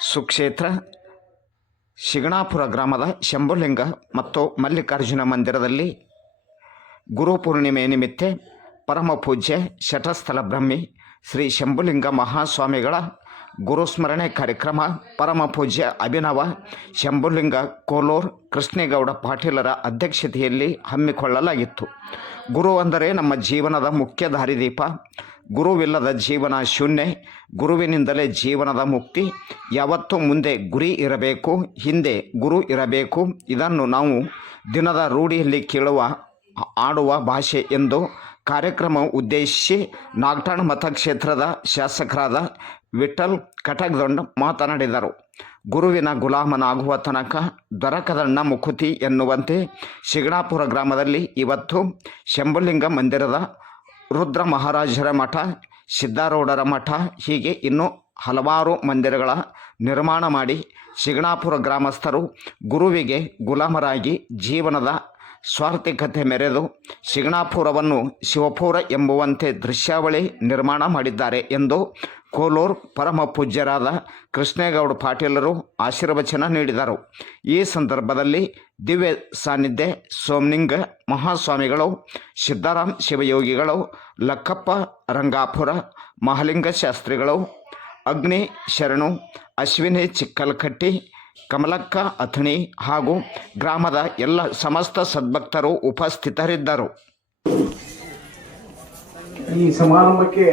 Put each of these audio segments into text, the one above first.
ಸುಕ್ಷೇತ್ರ, ಶಿಗಣಾಪುರ ಗ್ರಾಮದ ಶಂಭುಲಿಂಗ ಮತ್ತು ಮಲ್ಲಿಕಾರ್ಜುನ ಮಂದಿರದಲ್ಲಿ ಗುರುಪೂರ್ಣಿಮೆ ನಿಮಿತ್ತ ಪರಮ ಪೂಜ್ಯ ಶಟಸ್ಥಲ ಬ್ರಹ್ಮಿ ಶ್ರೀ ಶಂಭುಲಿಂಗ ಮಹಾಸ್ವಾಮಿಗಳ ಗುರುಸ್ಮರಣೆ ಕಾರ್ಯಕ್ರಮ ಪರಮ ಪೂಜ್ಯ ಅಭಿನವ ಶಂಭುಲಿಂಗ ಕೋಲೂರ್ ಕೃಷ್ಣೇಗೌಡ ಪಾಟೀಲರ ಅಧ್ಯಕ್ಷತೆಯಲ್ಲಿ ಹಮ್ಮಿಕೊಳ್ಳಲಾಗಿತ್ತು. ಗುರು ಅಂದರೆ ನಮ್ಮ ಜೀವನದ ಮುಖ್ಯ ದಾರಿದೀಪ ಗುರುವಿಲ್ಲದ ಜೀವನ ಶೂನ್ಯ, ಗುರುವಿನಿಂದಲೇ ಜೀವನದ ಮುಕ್ತಿ. ಯಾವತ್ತೂ ಮುಂದೆ ಗುರಿ ಇರಬೇಕು, ಹಿಂದೆ ಗುರು ಇರಬೇಕು. ಇದನ್ನು ನಾವು ದಿನದ ರೂಢಿಯಲ್ಲಿ ಕೇಳುವ, ಆಡುವ ಭಾಷೆ ಎಂದು ಕಾರ್ಯಕ್ರಮ ಉದ್ದೇಶಿಸಿ ನಾಗಠಾಣ ಮತಕ್ಷೇತ್ರದ ಶಾಸಕರಾದ ವಿಠಲ್ ಕಟಕ್ದೊಂಡ್ ಮಾತನಾಡಿದರು. ಗುರುವಿನ ಗುಲಾಮನಾಗುವ ತನಕ ದೊರಕದಣ್ಣ ಮುಕುತಿ ಎನ್ನುವಂತೆ ಶಿಗಣಾಪುರ ಗ್ರಾಮದಲ್ಲಿ ಇವತ್ತು ಶಂಭುಲಿಂಗ ಮಂದಿರದ ರುದ್ರ ಮಹಾರಾಜರ ಮಠ ಸಿದ್ದಾರೂಢರ ಮಠ, ಹೀಗೆ ಇನ್ನೂ ಹಲವಾರು ಮಂದಿರಗಳ ನಿರ್ಮಾಣ ಮಾಡಿ ಶಿಗಣಾಪುರ ಗ್ರಾಮಸ್ಥರು ಗುರುವಿಗೆ ಗುಲಾಮರಾಗಿ ಜೀವನದ ಸ್ವಾರ್ಥಿಕತೆ ಮೆರೆದು ಶಿಗಣಾಪುರವನ್ನು ಶಿವಪುರ ಎಂಬುವಂತೆ ದೃಶ್ಯಾವಳಿ ನಿರ್ಮಾಣ ಮಾಡಿದ್ದಾರೆ ಎಂದು ಕೋಲೂರ್ ಪರಮ ಪೂಜ್ಯರಾದ ಕೃಷ್ಣೇಗೌಡ ಪಾಟೀಲರು ಆಶೀರ್ವಚನ ನೀಡಿದರು. ಈ ಸಂದರ್ಭದಲ್ಲಿ ದಿವ್ಯ ಸಾನ್ನಿಧ್ಯ ಸೋಮ್ನಿಂಗ ಮಹಾಸ್ವಾಮಿಗಳು ಸಿದ್ದರಾಮ್ ಶಿವಯೋಗಿಗಳು, ಲಕ್ಕಪ್ಪ ರಂಗಾಪುರ ಮಹಾಲಿಂಗ ಶಾಸ್ತ್ರಿಗಳು, ಅಗ್ನಿ ಶರಣು ಅಶ್ವಿನಿ ಚಿಕ್ಕಲಕಟ್ಟಿ, ಕಮಲಕ್ಕ ಅಥಣಿ ಹಾಗೂ ಗ್ರಾಮದ ಎಲ್ಲ ಸಮಸ್ತ ಸದ್ಭಕ್ತರು ಉಪಸ್ಥಿತರಿದ್ದರು. ಈ ಸಮಾರಂಭಕ್ಕೆ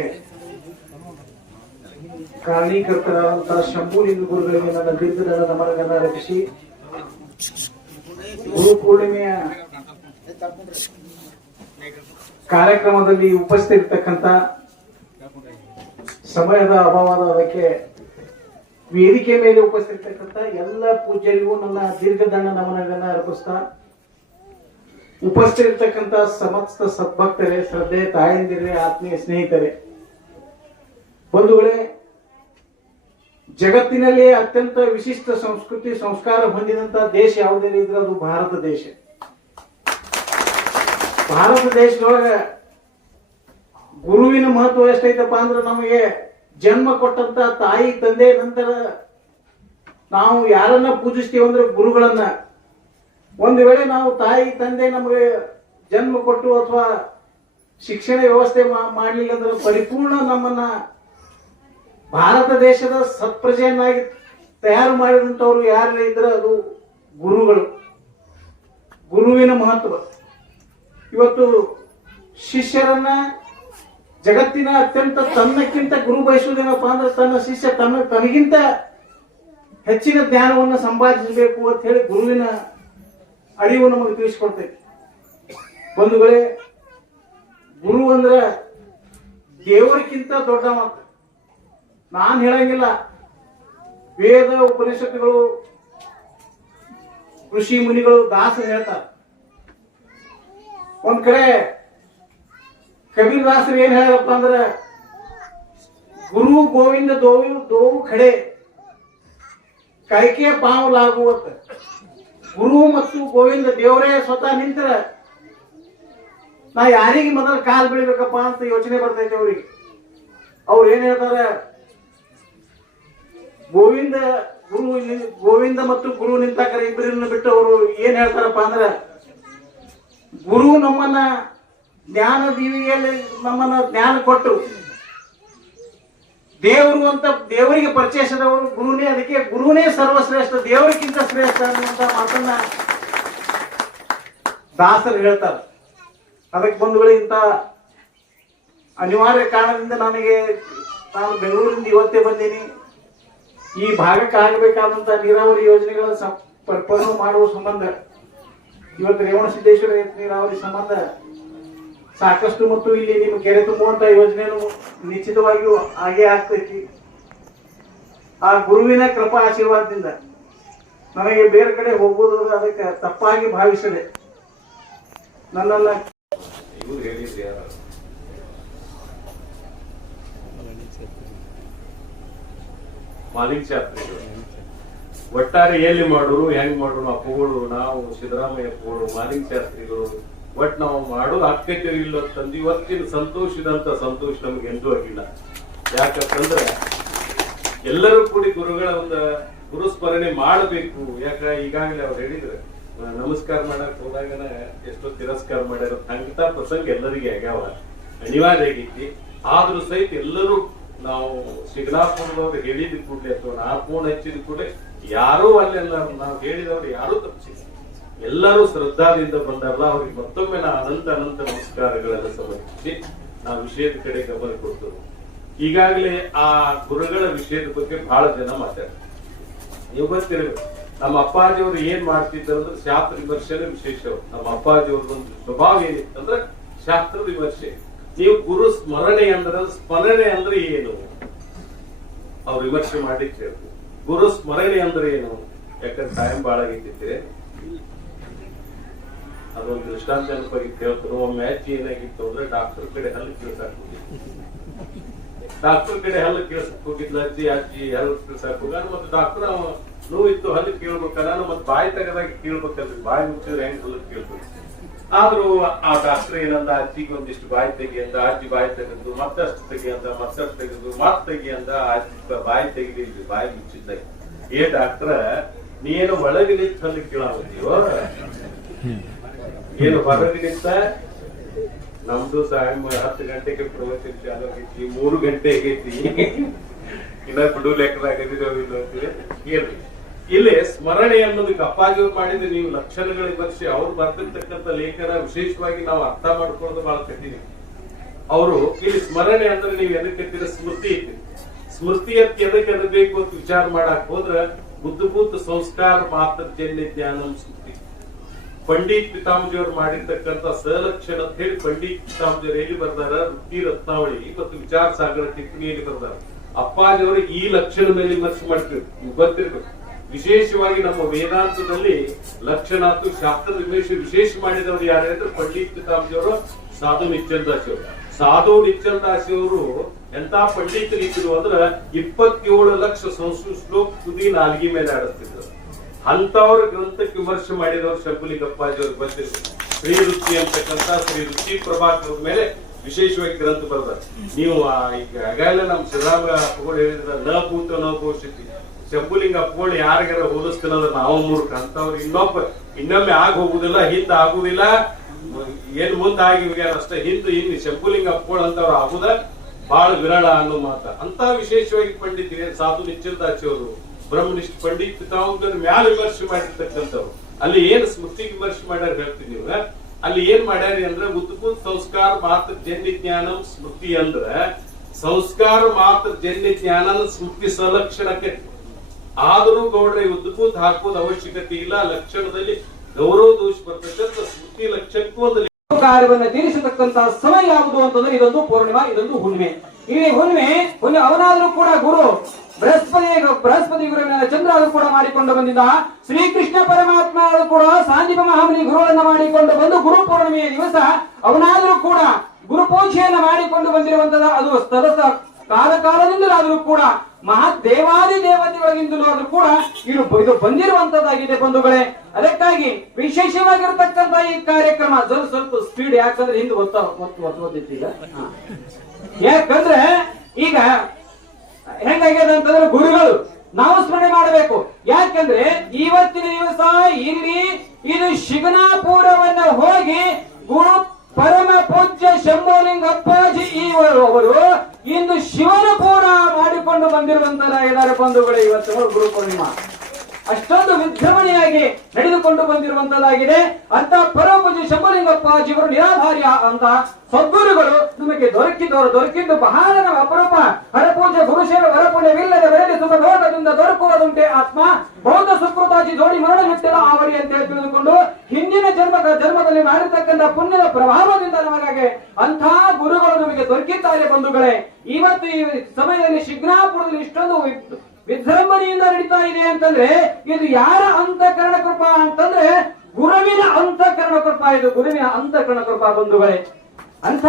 ಕಾರಣೀಕರ್ತರಾದಂತಹ ಶಂಭುಲಿಂಗ ಗುರುಗಳಿಗೆ ನನ್ನ ಬಿರುದಿನ ನಮನಗಳನ್ನು ರಕ್ಷಿಸಿ ಗುರು ಪೂರ್ಣಿಮೆಯ ಕಾರ್ಯಕ್ರಮದಲ್ಲಿ ಉಪಸ್ಥಿತಿರ್ತಕ್ಕಂಥ ಸಮಯದ ಅಭಾವದ ಅದಕ್ಕೆ ವೇದಿಕೆ ಮೇಲೆ ಉಪಸ್ಥಿತಿರ್ತಕ್ಕಂಥ ಎಲ್ಲ ಪೂಜ್ಯರಿಗೂ ನನ್ನ ದೀರ್ಘದಂಡ ನಮನಗಳನ್ನು ಅರ್ಪಿಸ್ತಾ ಉಪಸ್ಥಿತಿರ್ತಕ್ಕಂಥ ಸಮಸ್ತ ಸದ್ಭಕ್ತರೇ, ಶ್ರದ್ಧೆ, ತಾಯಂದಿರೇ, ಆತ್ಮೀಯ ಸ್ನೇಹಿತರೆ, ಬಂಧುಗಳೇ ಜಗತ್ತಿನಲ್ಲಿ ಅತ್ಯಂತ ವಿಶಿಷ್ಟ ಸಂಸ್ಕೃತಿ ಸಂಸ್ಕಾರ ಹೊಂದಿದಂತ ದೇಶ ಯಾವುದೇ ಇದ್ರೆ ಅದು ಭಾರತ ದೇಶ. ಭಾರತ ದೇಶದೊಳಗ ಗುರುವಿನ ಮಹತ್ವ ಎಷ್ಟೈತಪ್ಪ ಅಂದ್ರೆ ನಮಗೆ ಜನ್ಮ ಕೊಟ್ಟಂತ ತಾಯಿ, ತಂದೆ, ನಂತರ ನಾವು ಯಾರನ್ನ ಪೂಜಿಸ್ತೀವಿ ಅಂದ್ರೆ ಗುರುಗಳನ್ನ. ಒಂದು ವೇಳೆ ನಾವು ತಾಯಿ, ತಂದೆ ನಮಗೆ ಜನ್ಮ ಕೊಟ್ಟು ಅಥವಾ ಶಿಕ್ಷಣ ವ್ಯವಸ್ಥೆ ಮಾಡ್ಲಿಲ್ಲ ಅಂದ್ರೆ ಪರಿಪೂರ್ಣ ನಮ್ಮನ್ನ ಭಾರತ ದೇಶದ ಸತ್ಪ್ರಜೆಯನ್ನಾಗಿ ತಯಾರು ಮಾಡಿದಂಥವ್ರು ಯಾರು ಇದ್ರೆ ಅದು ಗುರುಗಳು. ಗುರುವಿನ ಮಹತ್ವ. ಇವತ್ತು ಶಿಷ್ಯರನ್ನ ಜಗತ್ತಿನ ಅತ್ಯಂತ ತನ್ನಕ್ಕಿಂತ ಗುರು ಬಯಸುವುದೇನಪ್ಪ ಅಂದ್ರೆ ತನ್ನ ಶಿಷ್ಯ ತನ್ನ ತನಗಿಂತ ಹೆಚ್ಚಿನ ಜ್ಞಾನವನ್ನು ಸಂಪಾದಿಸಬೇಕು ಅಂತ ಹೇಳಿ ಗುರುವಿನ ಅರಿವು ನಮಗೆ ತಿಳಿಸ್ಕೊಡ್ತೈತಿ ಬಂಧುಗಳೇ, ಗುರು ಅಂದ್ರೆ ದೇವರಿಗಿಂತ ದೊಡ್ಡ ಮಾತು ನಾನ್ ಹೇಳಂಗಿಲ್ಲ. ವೇದ ಉಪನಿಷತ್ತುಗಳು, ಋಷಿ ಮುನಿಗಳು ದಾಸರು ಹೇಳ್ತಾರೆ. ಒಂದ್ ಕಡೆ ಕಬೀರದಾಸರು ಏನ್ ಹೇಳಪ್ಪ ಅಂದ್ರೆ, ಗುರು ಗೋವಿಂದ ದೋವು ದೋವು ಖಡೆ. ಕೈಕೆ ಪಾವು ಲಾಗುವತ್ತ. ಗುರು ಮತ್ತು ಗೋವಿಂದ ದೇವರೇ ಸ್ವತಃ ನಿಂತರ. ನಾ ಯಾರಿಗೆ ಮೊದಲು ಕಾಲ್ ಬೀಳ್ಬೇಕಪ್ಪ ಅಂತ ಯೋಚನೆ ಬರ್ತೈತೆ ಅವ್ರಿಗೆ. ಅವ್ರು ಏನ್ ಹೇಳ್ತಾರೆ ಗೋವಿಂದ ಗುರು ಗೋವಿಂದ ಮತ್ತು ಗುರು ನಿಂತಾಕರ ಇಬ್ಬರನ್ನ ಬಿಟ್ಟು ಅವರು ಏನ್ ಹೇಳ್ತಾರಪ್ಪ ಅಂದ್ರೆ, ಗುರು ನಮ್ಮನ್ನ ಜ್ಞಾನ ದೀವಿಗೆಯಲ್ಲಿ ನಮ್ಮನ್ನ ಜ್ಞಾನ ಕೊಟ್ಟು, ದೇವರು ಅಂತ ದೇವರಿಗೆ ಪರಿಚಯಿಸಿದವರು ಗುರುನೇ, ಅದಕ್ಕೆ ಗುರುನೇ ಸರ್ವಶ್ರೇಷ್ಠ, ದೇವರಿಗಿಂತ ಶ್ರೇಷ್ಠ ಅನ್ನುವಂತ ಮಾತನ್ನ ದಾಸರು ಹೇಳ್ತಾರೆ. ಅದಕ್ಕೆ ಬಂಧುಗಳು, ಇಂಥ ಅನಿವಾರ್ಯ ಕಾರಣದಿಂದ ನನಗೆ ನಾನು ಬೆಂಗಳೂರಿಂದ ಇವತ್ತೇ ಬಂದೀನಿ. ಈ ಭಾಗಕ್ಕೆ ಆಗಬೇಕಾದಂತ ನೀರಾವರಿ ಯೋಜನೆಗಳ ಸ- ಮಾಡುವ ಸಂಬಂಧ. ಇವತ್ತು ರೇವಣ ಸಿದ್ದೇಶ್ವರ ನೀರಾವರಿ ಸಂಬಂಧ ಸಾಕಷ್ಟು ಮತ್ತು ಇಲ್ಲಿ ನಿಮ್ಮ ಕೆರೆ ತುಂಬುವಂತ ಯೋಜನೆಯನ್ನು ನಿಶ್ಚಿತವಾಗಿಯೂ ಹಾಗೆ ಆಗ್ತೈತಿ. ಆ ಗುರುವಿನ ಕೃಪಾ ಆಶೀರ್ವಾದದಿಂದ ನನಗೆ ಬೇರೆ ಕಡೆ ಹೋಗುವುದು ಅದಕ್ಕೆ ತಪ್ಪಾಗಿ ಭಾವಿಸದೆ ನನ್ನನ್ನ ಮಾಲಿಕ್ ಶಾಸ್ತ್ರಿಗಳು ಒಟ್ಟಾರೆ ಎಲ್ಲಿ ಮಾಡೋರು, ಹೆಂಗ್ ಮಾಡೋರು ಅಪ್ಪಗಳು ನಾವು ಸಿದ್ದರಾಮಯ್ಯ ಅಪ್ಪಗಳು ಮಾಲಿಕ್ ಶಾಸ್ತ್ರಿಗಳು ಒಟ್ ನಾವು ಮಾಡೋದು ಆಕ್ಯತೆ ಇಲ್ಲ ಅಂತಂದು ಇವತ್ತಿನ ಸಂತೋಷದಂತ ಸಂತೋಷ ನಮ್ಗೆ ಎಂದೂ ಆಗಿಲ್ಲ. ಯಾಕಂತಂದ್ರೆ ಎಲ್ಲರೂ ಕೂಡಿ ಗುರುಗಳ ಒಂದು ಗುರುಸ್ಮರಣೆ ಮಾಡಬೇಕು. ಯಾಕ ಈಗಾಗಲೇ ಅವ್ರು ಹೇಳಿದ್ರೆ ನಮಸ್ಕಾರ ಮಾಡಕ್ ಹೋದಾಗನ ಎಷ್ಟೋ ತಿರಸ್ಕಾರ ಮಾಡ್ಯಾರ. ಅಂತ ಪ್ರಸಂಗ ಎಲ್ಲರಿಗೆ ಆಗ್ಯಾವ. ಅನಿವಾರ್ಯ ಆಗೈತಿ. ಆದ್ರೂ ಸಹಿತ ಎಲ್ಲರೂ ನಾವು ಸಿಗ್ನಾಪುರದವ್ರು ಹೇಳಿದ ಕೂಡಲೇ ಅಥವಾ ನಾ ಫೋನ್ ಹಚ್ಚಿದ ಕೂಡಲೇ ಯಾರೂ ಅಲ್ಲೆಲ್ಲ ನಾವು ಹೇಳಿದವ್ರು ಯಾರೂ ತಪ್ಪಿಸಿಲ್ಲ. ಎಲ್ಲರೂ ಶ್ರದ್ಧಾದಿಂದ ಬಂದಾರಲ್ಲ, ಅವ್ರಿಗೆ ಮತ್ತೊಮ್ಮೆ ನಾ ಅನಂತ ಅನಂತ ನಮಸ್ಕಾರಗಳನ್ನು ಸಮರ್ಪಿಸಿ ನಾವು ವಿಷಯದ ಕಡೆ ಗಮನ ಕೊಡ್ತೇವೆ ಈಗಾಗಲೇ ಆ ಗುರುಗಳ ವಿಷಯದ ಬಗ್ಗೆ ಬಹಳ ಜನ ಮಾತಾಡ್ತಾರೆ. ನೀವು ಗೊತ್ತಿರಬೇಕು, ನಮ್ಮ ಅಪ್ಪಾಜಿಯವರು ಏನ್ ಮಾಡ್ತಿದ್ರು ಅಂದ್ರೆ ಶಾಸ್ತ್ರ ವಿಮರ್ಶೆನೇ ವಿಶೇಷ ನಮ್ಮ ಅಪ್ಪಾಜಿಯವ್ರ ಒಂದು ಸ್ವಭಾವ ಏನಿತ್ತಂದ್ರೆ ಶಾಸ್ತ್ರ ವಿಮರ್ಶೆ. ನೀವು ಗುರು ಸ್ಮರಣೆ ಅಂದ್ರೆ ಸ್ಮರಣೆ ಅಂದ್ರೆ ಏನು? ಅವ್ರು ವಿಮರ್ಶೆ ಮಾಡಿ ಕೇಳ್ತೀವಿ ಗುರು ಸ್ಮರಣೆ ಅಂದ್ರೆ ಏನು? ಯಾಕಂದ್ರೆ ಟೈಮ್ ಬಹಳ ಆಗೈತಿದ್ರೆ ಅದೊಂದು ದೃಷ್ಟಾಂತ ನೆನಪಾಗಿ ಕೇಳ್ತಾರೆ ಒಮ್ಮೆ ಮ್ಯಾಚ್ ಏನಾಗಿತ್ತು ಅಂದ್ರೆ ಡಾಕ್ಟರ್ ಕಡೆ ಹಲ್ಲು ಕೇಳ್ಸಾಕ್ ಡಾಕ್ಟರ್ ಕಡೆ ಹಲ್ಲು ಕೇಳ್ಸಕ್ ಹೋಗಿದ್ಲ ಅಜ್ಜಿ ಅಜ್ಜಿ ಹಲ್ಲು ಕೇಳ್ಸಕ್ ಹೋಗ ಮತ್ತೆ ಡಾಕ್ಟರ್ ಇತ್ತು ಹಲ್ಲು ಕೇಳ್ಬೇಕಲ್ಲ. ಮತ್ತೆ ಬಾಯಿ ತೆಗದಾಗ ಕೇಳ್ಬೇಕಲ್ರಿ. ಬಾಯಿ ಮುಚ್ಚಿದ್ರೆ ಹೆಂಗ್ ಹಲ್ಲು ಕೇಳ್ಬೇಕು? ಆದ್ರೂ ಆ ಶಾಸ್ತ್ರ ಏನಂದ ಅಜ್ಜಿಗೆ ಒಂದಿಷ್ಟು ಬಾಯಿ ತೆಗಿ ಅಂದ ಅಜ್ಜಿ ಬಾಯಿ ತೆಗೆದು ಮತ್ತಷ್ಟು ತೆಗಿ ಅಂದ ಮತ್ತಷ್ಟು ತೆಗೆದು ಮತ್ ತೆಗಿ ಅಂದ ಅಜ್ಜಿ ಬಾಯಿ ತೆಗಿಲಿಲ್ರಿ ಬಾಯಿ ಮುಚ್ಚಿದ್ದ. ಏ ಡಾಕ್ಟ್ರ ನೀನು ಒಳಗೆ ನಿಂತ ಹಲ್ಲು ಕೇಳಾವತ್ತೀವೋ ಏನು ಹೊರಗೆ ನಿಂತ ನಮ್ದು ಸಾಯಂ ಹತ್ತು ಗಂಟೆಗೆ ಪ್ರವಚನ ಚಾಲು ಆಗೈತಿ ಮೂರು ಗಂಟೆ ಆಗೈತಿ ಇನ್ನ ಬಿಡು ಲೆಕ್ಕದಾಗದಿರೋ ಇಲ್ಲ ಅಂತೇಳಿ ಇರ್ಲಿ ಇಲ್ಲಿ ಸ್ಮರಣೆ ಅನ್ನೋದಕ್ಕೆ ಅಪ್ಪಾಗಿ ಮಾಡಿದ್ರೆ ನೀವು ಲಕ್ಷಣಗಳ ವಿಮರ್ಶೆ ಅವ್ರು ಬರ್ತಿರ್ತಕ್ಕಂಥ ಲೇಖನ ವಿಶೇಷವಾಗಿ ನಾವು ಅರ್ಥ ಮಾಡ್ಕೊಳ್ಳೋದು ಬಹಳ ಕಠಿಣ. ಅವರು ಇಲ್ಲಿ ಸ್ಮರಣೆ ಅಂದ್ರೆ ನೀವು ಎದಕ್ಕೆ ಸ್ಮೃತಿ ಐತಿ. ಸ್ಮೃತಿ ಅಂತ ಎದಕ್ಕೆ ಎದಬೇಕು ಅಂತ ವಿಚಾರ ಮಾಡಕ್ ಹೋದ್ರ ಬುದ್ಧಭೂತ ಸಂಸ್ಕಾರ ಮಾತ್ರ ಜನ್ಯ ಜ್ಞಾನ ಸ್ಮೃತಿ. ಪಂಡಿತ್ ಪಿತಾಂಬಜಿಯವರು ಮಾಡಿರ್ತಕ್ಕಂಥ ಸಲಕ್ಷಣ ಅಂತ ಹೇಳಿ ಪಂಡಿತ್ ಪಿತಾಂಬಜಿಯವರು ಎಲ್ಲಿ ಬರ್ದಾರ? ವೃತ್ತಿ ರತ್ನಾವಳಿ ಮತ್ತು ವಿಚಾರ ಸಾಗರ ಟಿಪ್ಪಣಿಯಲ್ಲಿ ಬರ್ದಾರ. ಅಪ್ಪಾಜಿಯವರು ಈ ಲಕ್ಷಣದಲ್ಲಿ ವಿಮರ್ಶೆ ಮಾಡ್ತಿದ್ರು. ಗೊತ್ತಿರ್ಬೇಕು. ವಿಶೇಷವಾಗಿ ನಮ್ಮ ವೇದಾಂತದಲ್ಲಿ ಶಾಸ್ತ್ರ ವಿಮರ್ಶೆ ವಿಶೇಷ ಮಾಡಿದವರು ಯಾರು ಅಂದ್ರೆ ಪಂಡಿತ್ ಪಿತಾಂಬಜಿಯವರು ಸಾಧು ನಿಚ್ಚಂದಾಸಿ ಅವರು ಸಾಧು ನಿಚ್ಚಂದಾಸಿ ಅವರು ಎಂತ ಪಂಡಿತರಿದ್ರು ಅಂದ್ರ ಇಪ್ಪತ್ತೇಳು ಲಕ್ಷ ಸಂಸ್ಕೃತ ಶ್ಲೋಕ ಕುದಿ ನಾಲ್ಗಿ ಮೇಲೆ ಆಡಿಸ್ತಿದ್ರು. ಅಂತವ್ರ ಗ್ರಂಥಕ್ಕೆ ವಿಮರ್ಶೆ ಮಾಡಿದವರು ಶಂಕುಲಿಂಗಪ್ಪಾಜಿ ಅವ್ರಿಗೆ ಬಂದಿದ್ರು. ಶ್ರೀ ವೃತ್ತಿ ಅಂತಕ್ಕಂಥ ಶ್ರೀ ವೃತ್ತಿ ಪ್ರಭಾಕರ ಮೇಲೆ ವಿಶೇಷವಾಗಿ ಗ್ರಂಥ ಬರ್ದಾರೆ. ನೀವು ಈಗ ನಮ್ಮ ಅಪ್ಪಗಳು ಹೇಳಿದ್ರ ನ ಭೂತ ನ ಭವಿಷ್ಯತಿ. ಶಂಭುಲಿಂಗ ಅಪ್ಪಗಳು ಯಾರಿಗಾರ ಹೋಲಿಸ್ತಾನಂದ್ರೆ ನಾವು ಮೂರ್ಖ ಅಂತವ್ರು ಇನ್ನೊಬ್ಬ ಇನ್ನೊಮ್ಮೆ ಆಗ ಹೋಗುದಿಲ್ಲ, ಹಿಂದ ಆಗುದಿಲ್ಲ. ಏನ್ ಮುಂದ ಆಗಿ ಅಷ್ಟೇ, ಹಿಂದೆ ಇನ್ನು ಶಂಭುಲಿಂಗ ಅಪ್ಪಗಳು ಅಂತವ್ರು ಆಗುದ ಬಹಳ ವಿರಳ ಅನ್ನೋ ಮಾತ. ಅಂತ ವಿಶೇಷವಾಗಿ ಪಂಡಿತ್ ಸಾಧು ನಿಶ್ಚಿಂತಾಚಿ ಅವರು ಬ್ರಹ್ಮನಿಷ್ಠ ಪಂಡಿತ್ ತಾವು ಮ್ಯಾಲ ವಿಮರ್ಶೆ ಮಾಡಿರ್ತಕ್ಕಂಥವ್ರು. ಅಲ್ಲಿ ಏನ್ ಸ್ಮೃತಿ ವಿಮರ್ಶೆ ಮಾಡ್ಯಾರ ಹೇಳ್ತೀನಿ ಅಲ್ಲಿ ಏನ್ ಮಾಡ್ಯಾರಿ ಅಂದ್ರೆ ಉದ್ಭೂತ ಸಂಸ್ಕಾರ ಮಾತ್ರ ಜನ್ಯ ಜ್ಞಾನ ಸ್ಮೃತಿ ಅಂದ್ರ, ಸಂಸ್ಕಾರ ಮಾತ್ರ ಜನ್ಯ ಜ್ಞಾನ ಸ್ಮೃತಿ ಸಲಕ್ಷಣಕ್ಕೆ ಆದರೂ ಗೌಡ್ರೆ ಉದ್ಭೂತ ಹಾಕೋದು ಅವಶ್ಯಕತೆ ಇಲ್ಲ. ಲಕ್ಷಣದಲ್ಲಿ ಗೌರವ ದೋಷ ಬರ್ತಕ್ಕಂಥ ಸ್ಮೃತಿ ಲಕ್ಷಣದಲ್ಲಿ ಕಾರ್ಯವನ್ನು ತೀರಿಸತಕ್ಕಂತಹ ಸಮಯ ಯಾವುದು ಅಂತಂದ್ರೆ ಇದೊಂದು ಪೂರ್ಣಿಮಾ, ಇದೊಂದು ಹುಣ್ಣಿಮೆ. ಇಲ್ಲಿ ಹುಣ್ಣಿಮೆ ಹುಣ್ಣಿಮೆ ಅವನಾದ್ರೂ ಕೂಡ ಗುರು, ಬೃಹಸ್ಪತಿ ಬೃಹಸ್ಪತಿ ಗುರುವಿನ ಚಂದ್ರ ಅದು ಕೂಡ ಮಾಡಿಕೊಂಡು ಬಂದಿದ್ದ. ಶ್ರೀಕೃಷ್ಣ ಪರಮಾತ್ಮ ಕೂಡ ಸಾಂದೀಪ ಮಹಾಮುನಿ ಗುರುಗಳನ್ನ ಮಾಡಿಕೊಂಡು ಬಂದು ಗುರು ಪೂರ್ಣಿಮೆಯ ದಿವಸ ಅವನಾದರೂ ಕೂಡ ಗುರು ಪೂಜೆಯನ್ನ ಮಾಡಿಕೊಂಡು ಬಂದಿರುವಂತದ ಅದು ಸದಸ ಕಾಲ ಕಾಲದಿಂದಲಾದರೂ ಕೂಡ ಮಹಾ ದೇವಾದಿ ದೇವತೆಗಳಿಂದಲೂ ಕೂಡ ಇದು ಇದು ಬಂದಿರುವಂತದ್ದಾಗಿದೆ ಬಂಧುಗಳೇ. ಅದಕ್ಕಾಗಿ ವಿಶೇಷವಾಗಿರತಕ್ಕಂತ ಈ ಕಾರ್ಯಕ್ರಮ ಸ್ವಲ್ಪ ಸ್ವಲ್ಪ ಸ್ಪೀಡ್ ಯಾಕಂದ್ರೆ ಹಿಂದೆ ಒತ್ತ ಯಾಕಂದ್ರೆ ಈಗ ಹೆಂಗಾಗ್ಯದ ಅಂತಂದ್ರೆ ಗುರುಗಳು ನಾವು ಸ್ಮರಣೆ ಮಾಡಬೇಕು. ಯಾಕಂದ್ರೆ ಇವತ್ತಿನ ದಿವಸ ಇಲ್ಲಿ ಇದು ಶಿಗನಾಪುರವನ್ನ ಹೋಗಿ ಗುರು ಪರಮ ಪೂಜ್ಯ ಶಂಭುಲಿಂಗಪ್ಪಾಜಿ ಇವರು ಅವರು ಇಂದು ಶಿವನ ಕೋಣ ಮಾಡಿಕೊಂಡು ಬಂದಿರುವಂತರಾಗಿದ್ದಾರೆ ಬಂಧುಗಳು ಇವತ್ತು ಗುರು ಪೂರ್ಣಿಮಾ. ಅಷ್ಟೊಂದು ವಿಜೃಂಭಣೆಯಾಗಿ ನಡೆದುಕೊಂಡು ಬಂದಿರುವಂತದ್ದಾಗಿದೆ. ಅಂತ ಪರಮಪೂಜಿ ಶಂಭಲಿಂಗಪ್ಪ ಶಂಭುಲಿಂಗಪ್ಪಾಜಿಯವರು ನಿರಾಧಾರ್ಯ ಅಂತ ಸದ್ಗುರುಗಳು ನಮಗೆ ದೊರಕಿದವರು ದೊರಕಿದ್ದು ಬಹಳ ಅಪರೂಪ. ಹರಪೂಜೆ ಪುರುಷರ ವರಪುಣ್ಯವಿಲ್ಲದೆ ಬೆಳೆದ ಸುಖ ಲೋಕದಿಂದ ದೊರಕುವುದುಂಟೆ ಆತ್ಮ. ಬೌದ್ಧ ಸುಕೃತಾಜಿ ಜೋಡಿ ಮರಣ ಅವರಿ ಅಂತ ಹೇಳಿ ತಿಳಿದುಕೊಂಡು ಹಿಂದಿನ ಜನ್ಮದ ಜನ್ಮದಲ್ಲಿ ಮಾಡಿರ್ತಕ್ಕಂಥ ಪುಣ್ಯದ ಪ್ರಭಾವದಿಂದ ನಮಗಾಗಿ ನಮಗೆ ದೊರಕಿದ್ದಾರೆ ಬಂಧುಗಳೇ. ಇವತ್ತು ಈ ಸಮಯದಲ್ಲಿ ಶಿಗ್ನಾಪುರದಲ್ಲಿ ಇಷ್ಟೊಂದು ವಿಜೃಂಭಣೆಯಿಂದ ನಡೀತಾ ಇದೆ ಅಂತಂದ್ರೆ, ಇದು ಯಾರ ಅಂತಃಕರಣ ಕೃಪಾ ಅಂತಂದ್ರೆ ಗುರುವಿನ ಅಂತಃಕರಣ ಕೃಪಾ. ಇದು ಗುರುವಿನ ಅಂತಃಕರಣ ಕೃಪಾ ಬಂಧುಗಳೇ. ಅಂತ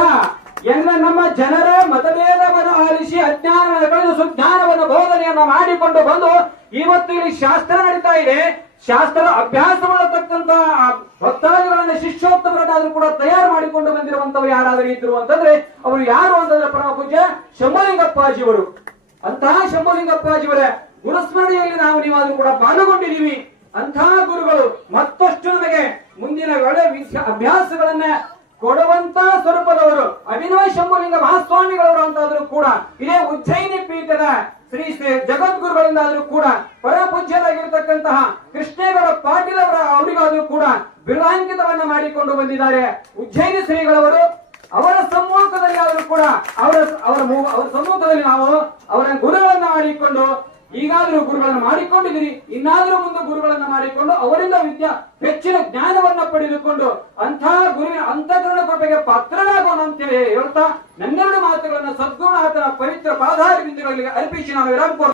ಎಲ್ಲ ನಮ್ಮ ಜನರ ಮತಭೇದವನ್ನು ಆಲಿಸಿ ಅಜ್ಞಾನ ಕಳೆದು ಸುಜ್ಞಾನವನ್ನು ಬೋಧನೆಯನ್ನ ಮಾಡಿಕೊಂಡು ಬಂದು ಇವತ್ತು ಇಲ್ಲಿ ಶಾಸ್ತ್ರ ನಡೀತಾ ಇದೆ. ಶಾಸ್ತ್ರ ಅಭ್ಯಾಸ ಮಾಡತಕ್ಕಂತ ಆ ಭಕ್ತಾದಿಗಳನ್ನ ಶಿಷ್ಯೋತ್ತಮರನ್ನಾದ್ರೂ ಕೂಡ ತಯಾರು ಮಾಡಿಕೊಂಡು ಬಂದಿರುವಂತವರು ಯಾರಾದರೂ ಇದ್ರು ಅಂತಂದ್ರೆ ಅವರು ಯಾರು ಅಂತಂದ್ರೆ ಪರಮ ಪೂಜ್ಯ ಶಂಭಲಿಂಗಪ್ಪಾಜಿಯವರು. ಅಂತಹ ಶಂಭುಲಿಂಗಪ್ಪಾಜಿಯವರ ಗುರುಸ್ಮರಣೆಯಲ್ಲಿ ನಾವು ನೀವಾದ್ರೂ ಕೂಡ ಪಾಲ್ಗೊಂಡಿದ್ದೀವಿ. ಅಂತಹ ಗುರುಗಳು ಮತ್ತಷ್ಟು ನಮಗೆ ಮುಂದಿನ ಒಳ್ಳೆ ವಿದ್ಯಾ- ಅಭ್ಯಾಸಗಳನ್ನ ಕೊಡುವಂತ ಸ್ವರೂಪದವರು ಅಭಿನವ ಶಂಭುಲಿಂಗ ಮಹಾಸ್ವಾಮಿಗಳವರು ಅಂತಾದ್ರೂ ಕೂಡ ಇದೇ ಉಜ್ಜಯಿನಿ ಪೀಠದ ಶ್ರೀ ಶ್ರೀ ಜಗದ್ಗುರುಗಳಿಂದಾದ್ರೂ ಕೂಡ ಪರಮ ಪೂಜ್ಯರಾಗಿರ್ತಕ್ಕಂತಹ ಕೃಷ್ಣೇಗೌಡ ಪಾಟೀಲ್ ಅವರ ಅವರಿಗಾದ್ರೂ ಕೂಡ ಬಿರುದಾಂಕಿತವನ್ನ ಮಾಡಿಕೊಂಡು ಬಂದಿದ್ದಾರೆ ಉಜ್ಜಯಿನಿ ಶ್ರೀಗಳವರು ಅವರ ಸಮ್ಮುಖದಲ್ಲಿ ಆದರೂ ಕೂಡ ಅವರ ಅವರ ಅವರ ಸಮ್ಮುಖದಲ್ಲಿ ನಾವು ಅವರ ಗುರುಗಳನ್ನ ಮಾಡಿಕೊಂಡು ಈಗಾದ್ರೂ ಗುರುಗಳನ್ನ ಮಾಡಿಕೊಂಡಿದ್ದೀರಿ. ಇನ್ನಾದ್ರೂ ಮುಂದೆ ಗುರುಗಳನ್ನ ಮಾಡಿಕೊಂಡು ಅವರಿಂದ ವಿದ್ಯಾ ಹೆಚ್ಚಿನ ಜ್ಞಾನವನ್ನ ಪಡೆದುಕೊಂಡು ಅಂತಹ ಗುರುವಿನ ಅಂತಃಕರಣ ಕೃಪೆಗೆ ಪಾತ್ರರಾಗೋಣ ಅಂತೇಳಿ ಹೇಳ್ತಾ, ನನ್ನೆರಡು ಮಾತುಗಳನ್ನ ಸದ್ಗುಣಾಥನ ಪವಿತ್ರ ಪಾದಾರಿ ಬಿಂದುಗಳಿಗೆ ಅರ್ಪಿಸಿ ನಾನು ವಿರಾಮ